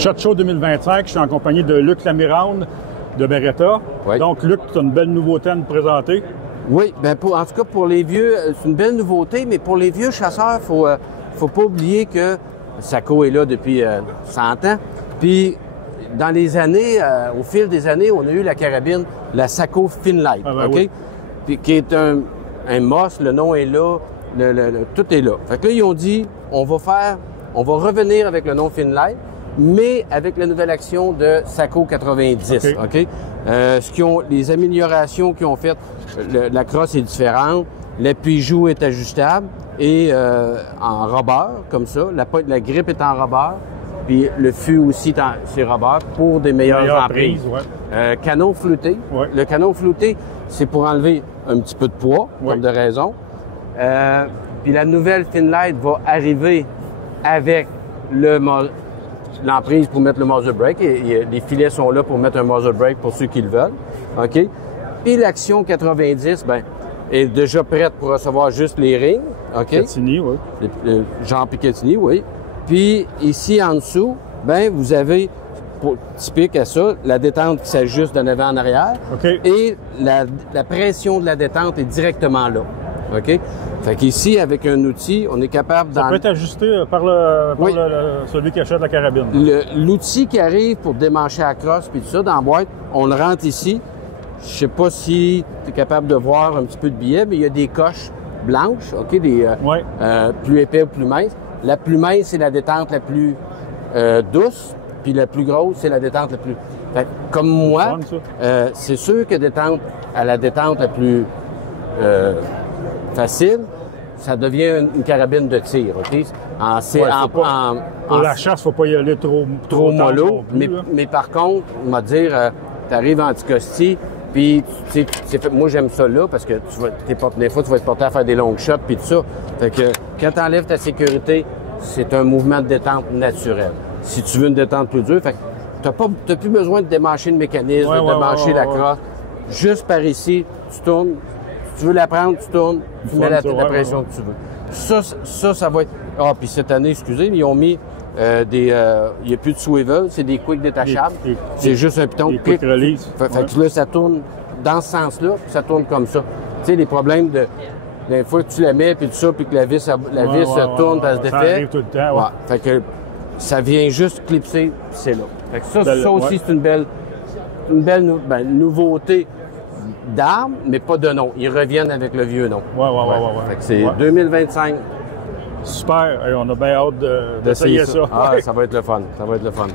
Shot Show 2025, je suis en compagnie de Luc Lamirande de Beretta. Oui. Donc, Luc, tu as une belle nouveauté à nous présenter. Oui, bien en tout cas pour les vieux, c'est une belle nouveauté, mais pour les vieux chasseurs, faut pas oublier que Sako est là depuis 100 ans. Puis dans les années, au fil des années, on a eu la carabine, la Sako Finlight, Ah ben OK? oui. Puis qui est un MOS, le nom est là, tout est là. Fait que là, ils ont dit, on va revenir avec le nom Finlight, mais avec la nouvelle action de Sako 90, OK? Les améliorations qu'ils ont faites, la crosse est différente, l'appui-joue est ajustable et en rubber, comme ça. La grippe est en rubber, puis le fût aussi, c'est rubber pour des meilleures emprises. Ouais. Canon flouté. Ouais. Le canon flouté, c'est pour enlever un petit peu de poids, comme de raison. Puis la nouvelle Finlight va arriver avec l'emprise pour mettre le muzzle brake. Et les filets sont là pour mettre un muzzle brake pour ceux qui le veulent. OK? Puis l'action 90, est déjà prête pour recevoir juste les rings. OK? Picatinny, oui. Jean Picatinny, oui. Puis ici, en dessous, vous avez, typique à ça, la détente qui s'ajuste de l'avant en arrière. OK. Et la pression de la détente est directement là. OK? Fait qu'ici, avec un outil, on est capable Ça peut être ajusté par celui qui achète la carabine. L'outil qui arrive pour démancher la crosse puis tout ça dans la boîte, on le rentre ici. Je sais pas si tu es capable de voir un petit peu de billet, mais il y a des coches blanches, OK? Plus épais ou plus minces. La plus mince, c'est la détente la plus douce, puis la plus grosse, c'est la détente la plus... Fait que, comme moi, c'est sûr que la détente la plus facile, ça devient une carabine de tir, OK? Pour la chasse, faut pas y aller trop mollo. Mais par contre, on va dire, tu arrives en Anticosti, puis moi j'aime ça là parce que des fois tu vas être porté à faire des longues shots puis tout ça. Fait que quand tu enlèves ta sécurité, c'est un mouvement de détente naturel. Si tu veux une détente plus dure, fait que t'as plus besoin de démancher le mécanisme, de démancher la crosse. Juste par ici, tu tournes. Si tu veux la prendre, tu tournes, tu mets la pression que tu veux. Ça va être... Ah, puis cette année, excusez, ils ont mis il n'y a plus de swivel, c'est des quicks détachables. C'est juste un piton. Quick release. Fait que là, ça tourne dans ce sens-là, puis ça tourne comme ça. Tu sais, les problèmes des fois que tu la mets, puis tout ça, puis que la vis tourne, ça se défait. Ça arrive tout le temps, Fait que ça vient juste clipser, puis c'est là. Fait que ça aussi, c'est une belle nouveauté d'armes, mais pas de nom. Ils reviennent avec le vieux nom. Ouais. Fait que c'est 2025. Super. On a bien hâte d'essayer ça. Ah, ça va être le fun. Ça va être le fun.